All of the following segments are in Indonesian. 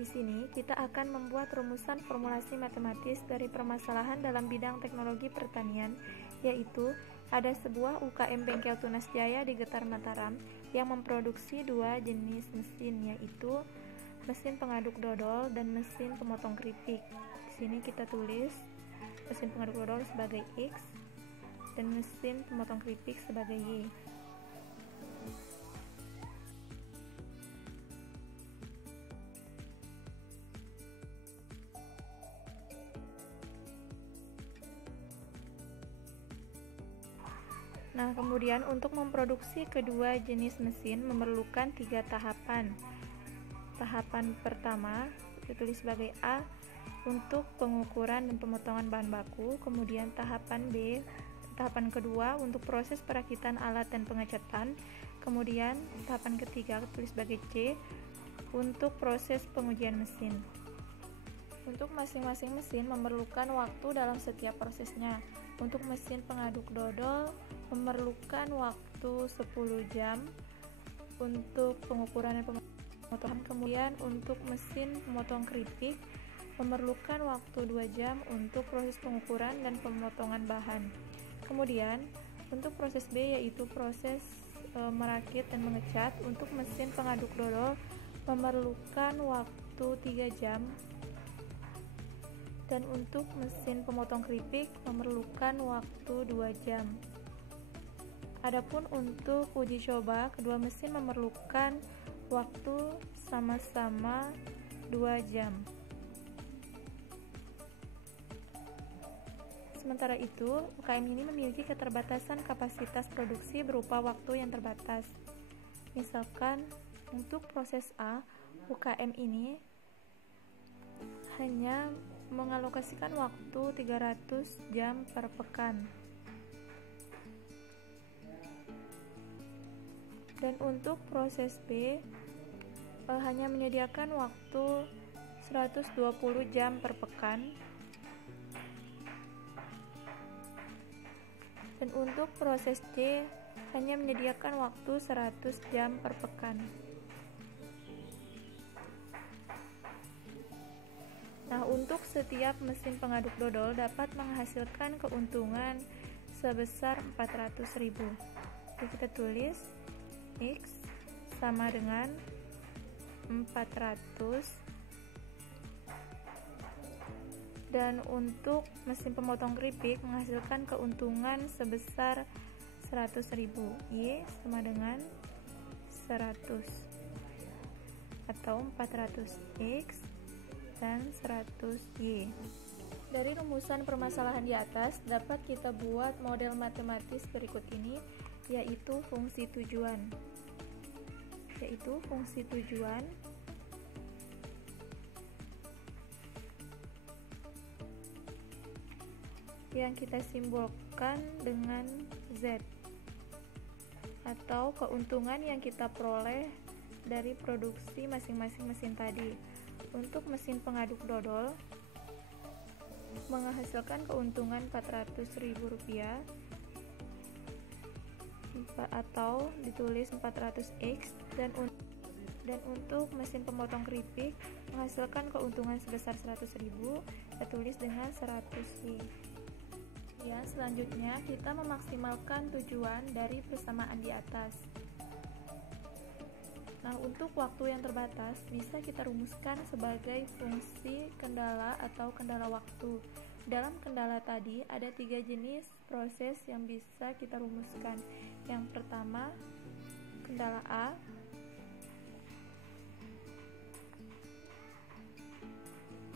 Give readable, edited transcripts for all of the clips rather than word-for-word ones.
Di sini kita akan membuat rumusan formulasi matematis dari permasalahan dalam bidang teknologi pertanian, yaitu ada sebuah UKM Bengkel Tunas Jaya di Getar Mataram yang memproduksi dua jenis mesin, yaitu mesin pengaduk dodol dan mesin pemotong keripik. Di sini kita tulis mesin pengaduk dodol sebagai X dan mesin pemotong keripik sebagai Y. Nah, kemudian untuk memproduksi kedua jenis mesin memerlukan 3 tahapan. Tahapan pertama ditulis sebagai A untuk pengukuran dan pemotongan bahan baku, kemudian tahapan B, tahapan kedua untuk proses perakitan alat dan pengecatan, kemudian tahapan ketiga ditulis sebagai C untuk proses pengujian mesin. Untuk masing-masing mesin memerlukan waktu dalam setiap prosesnya. Untuk mesin pengaduk dodol memerlukan waktu 10 jam untuk pengukuran dan pemotongan. Kemudian untuk mesin pemotong keripik memerlukan waktu 2 jam untuk proses pengukuran dan pemotongan bahan. Kemudian untuk proses B, yaitu proses merakit dan mengecat, untuk mesin pengaduk dodol memerlukan waktu 3 jam, dan untuk mesin pemotong keripik memerlukan waktu 2 jam. Adapun untuk uji coba, kedua mesin memerlukan waktu sama-sama 2 jam. Sementara itu, UKM ini memiliki keterbatasan kapasitas produksi berupa waktu yang terbatas. Misalkan, untuk proses A, UKM ini hanya mengalokasikan waktu 300 jam per pekan. Dan untuk proses B hanya menyediakan waktu 120 jam per pekan. Dan untuk proses C hanya menyediakan waktu 100 jam per pekan. Nah, untuk setiap mesin pengaduk dodol dapat menghasilkan keuntungan sebesar 400.000. Jadi kita tulis X sama dengan 400, dan untuk mesin pemotong keripik menghasilkan keuntungan sebesar 100.000. Y sama dengan 100 atau 400X dan 100Y. Dari rumusan permasalahan di atas dapat kita buat model matematis berikut ini, yaitu fungsi tujuan. Yang kita simbolkan dengan Z, atau keuntungan yang kita peroleh dari produksi masing-masing mesin tadi. Untuk mesin pengaduk dodol menghasilkan keuntungan Rp400.000 atau ditulis 400X, dan untuk mesin pemotong keripik menghasilkan keuntungan sebesar 100.000, kita tulis dengan 100Y. Ya, selanjutnya kita memaksimalkan tujuan dari persamaan di atas. Nah, untuk waktu yang terbatas bisa kita rumuskan sebagai fungsi kendala atau kendala waktu. Dalam kendala tadi ada 3 jenis proses yang bisa kita rumuskan. Yang pertama, kendala A,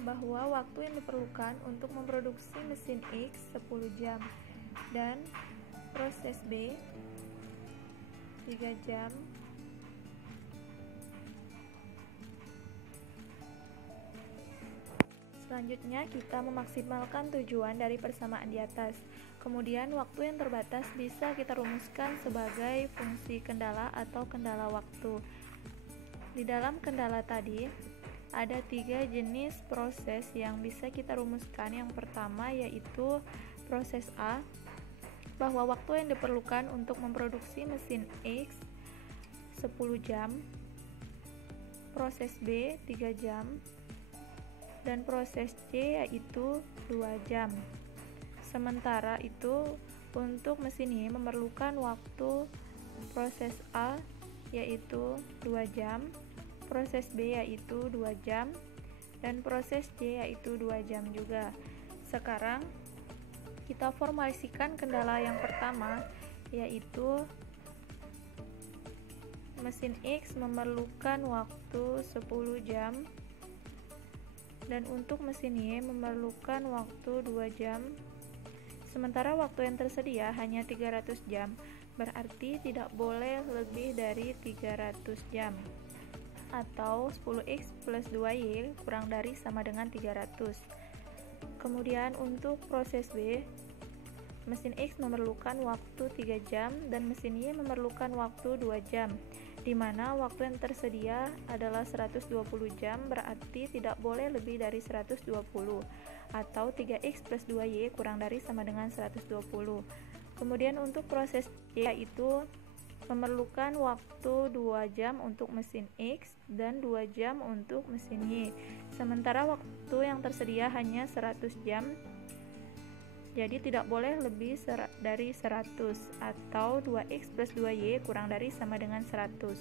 bahwa waktu yang diperlukan untuk memproduksi mesin X 10 jam, dan proses B 3 jam. Selanjutnya kita memaksimalkan tujuan dari persamaan di atas. Kemudian waktu yang terbatas bisa kita rumuskan sebagai fungsi kendala atau kendala waktu. Di dalam kendala tadi ada 3 jenis proses yang bisa kita rumuskan. Yang pertama yaitu proses A, bahwa waktu yang diperlukan untuk memproduksi mesin X 10 jam. proses B 3 jam, dan proses C yaitu 2 jam. Sementara itu untuk mesin Y memerlukan waktu proses A yaitu 2 jam, proses B yaitu 2 jam, dan proses C yaitu 2 jam juga. Sekarang kita formalisasikan kendala yang pertama, yaitu mesin X memerlukan waktu 10 jam dan untuk mesin Y memerlukan waktu 2 jam. Sementara waktu yang tersedia hanya 300 jam, berarti tidak boleh lebih dari 300 jam. Atau 10X plus 2Y kurang dari sama dengan 300. Kemudian untuk proses B, mesin X memerlukan waktu 3 jam dan mesin Y memerlukan waktu 2 jam, di mana waktu yang tersedia adalah 120 jam, berarti tidak boleh lebih dari 120, atau 3X plus 2Y kurang dari sama dengan 120. Kemudian untuk proses C yaitu memerlukan waktu 2 jam untuk mesin X dan 2 jam untuk mesin Y. Sementara waktu yang tersedia hanya 100 jam, jadi tidak boleh lebih dari 100, atau 2X plus 2Y kurang dari sama dengan 100.